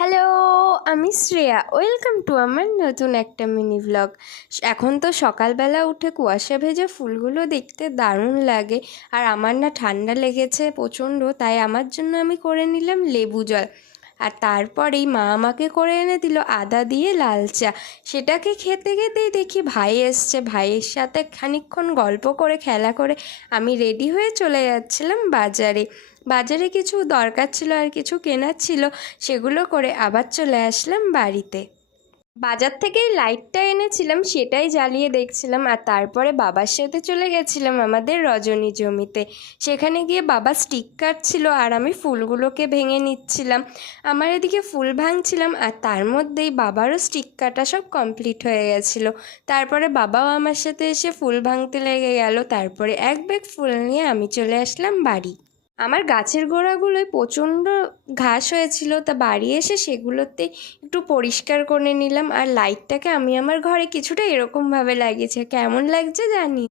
Hello, আমি Shreya. Welcome to আমার নতুন একটা মিনি ভ্লগ। এখন তো সকালবেলা উঠে কুয়াশা ভেজা ফুলগুলো দেখতে দারুণ লাগে। আর আমার না ঠান্ডা লেগেছে প্রচণ্ড, তাই আমার জন্য আমি করে নিলাম লেবু জল। আর তারপরেই মা আমাকে করে এনে দিল আদা দিয়ে লাল চা। সেটাকে খেতে খেতেই দেখি ভাই এসছে। ভাইয়ের সাথে খানিকক্ষণ গল্প করে খেলা করে আমি রেডি হয়ে চলে যাচ্ছিলাম বাজারে। বাজারে কিছু দরকার ছিল আর কিছু কেনার ছিল, সেগুলো করে আবার চলে আসলাম বাড়িতে। বাজার থেকেই লাইটটা এনেছিলাম, সেটাই জ্বালিয়ে দেখছিলাম। আর তারপরে বাবার সাথে চলে গেছিলাম আমাদের রজনী জমিতে। সেখানে গিয়ে বাবা স্টিক কাটছিল আর আমি ফুলগুলোকে ভেঙে নিচ্ছিলাম। আমার এদিকে ফুল ভাঙছিলাম আর তার মধ্যেই বাবারও স্টিক কাটা সব কমপ্লিট হয়ে গেছিলো। তারপরে বাবাও আমার সাথে এসে ফুল ভাঙতে লেগে গেল। তারপরে এক ব্যাগ ফুল নিয়ে আমি চলে আসলাম বাড়ি। আমার গাছের গোড়াগুলোয় প্রচণ্ড ঘাস হয়েছিল, তা বাড়ি এসে সেগুলোতে একটু পরিষ্কার করে নিলাম। আর লাইটটাকে আমি আমার ঘরে কিছুটা এরকমভাবে লাগিয়েছি, কেমন লাগছে জানি।